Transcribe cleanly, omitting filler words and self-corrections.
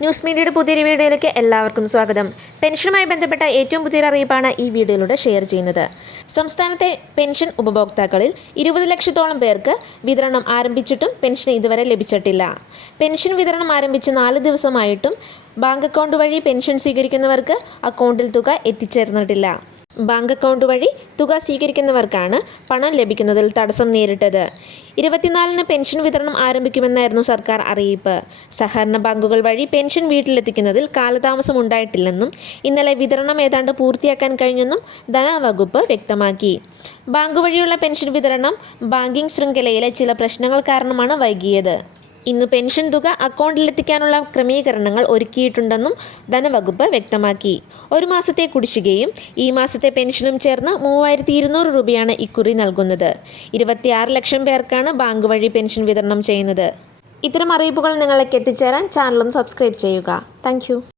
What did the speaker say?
News മീഡിയയുടെ പുതിയൊരു വീഡിയോയിലേക്ക് എല്ലാവർക്കും സ്വാഗതം. പെൻഷനുമായി ബന്ധപ്പെട്ട ഏറ്റവും പുതിയൊരു അറിയിപ്പാണ് ഈ വീഡിയോയിലൂടെ ഷെയർ ചെയ്യുന്നത്. സംസ്ഥാനത്തെ പെൻഷൻ ഉപഭോക്താക്കളിൽ 20 ലക്ഷത്തോളം പേർക്ക് വിതരണം ആരംഭിച്ചിട്ടും പെൻഷൻ ഇതുവരെ ലഭിച്ചിട്ടില്ല. പെൻഷൻ വിതരണം ആരംഭിച്ച് 4 ദിവസമായിട്ടും ബാങ്ക് അക്കൗണ്ട് വഴി പെൻഷൻ സ്വീകരിക്കുന്നവർക്ക് അക്കൗണ്ടിൽ തുക എത്തിച്ചേർന്നിട്ടില്ല. ബാങ്ക് അക്കൗണ്ട് വഴി തുക സ്വീകരിക്കുന്നവർക്കാണ് പണം ലഭിക്കുന്നതിൽ തടസ്സം നേരിട്ടത്. 24-ന് പെൻഷൻ വിതരണം ആരംഭിക്കുമെന്നായിരുന്നു സർക്കാർ അറിയിപ്പ്. സഹകരണ ബാങ്കുകൾ വഴി പെൻഷൻ വീട്ടിലെത്തിക്കുന്നതിൽ കാലതാമസം ഉണ്ടായിട്ടില്ലെന്നും ഇന്നലെ വിതരണം ഏതാണ്ട് പൂർത്തിയാക്കാൻ കഴിഞ്ഞെന്നും ധനവകുപ്പ് വ്യക്തമാക്കി. ബാങ്ക് വഴിയുള്ള പെൻഷൻ വിതരണം ബാങ്കിംഗ് ശൃംഖലയിലെ ചില പ്രശ്നങ്ങൾ കാരണമാണ് വൈകിയത്. ഇന്ന് പെൻഷൻ തുക അക്കൗണ്ടിലെത്തിക്കാനുള്ള ക്രമീകരണങ്ങൾ ഒരുക്കിയിട്ടുണ്ടെന്നും ധനവകുപ്പ് വ്യക്തമാക്കി. 1 മാസത്തെ കുടിശ്ശികയും ഈ മാസത്തെ പെൻഷനും ചേർന്ന് 3200 രൂപയാണ് ഇക്കുറി നൽകുന്നത്. 26 ലക്ഷം പേർക്കാണ് ബാങ്ക് വഴി പെൻഷൻ വിതരണം ചെയ്യുന്നത്. ഇത്തരം അറിയിപ്പുകൾ നിങ്ങളിലേക്ക് എത്തിച്ചേരാൻ ചാനലും സബ്സ്ക്രൈബ് ചെയ്യുക. താങ്ക്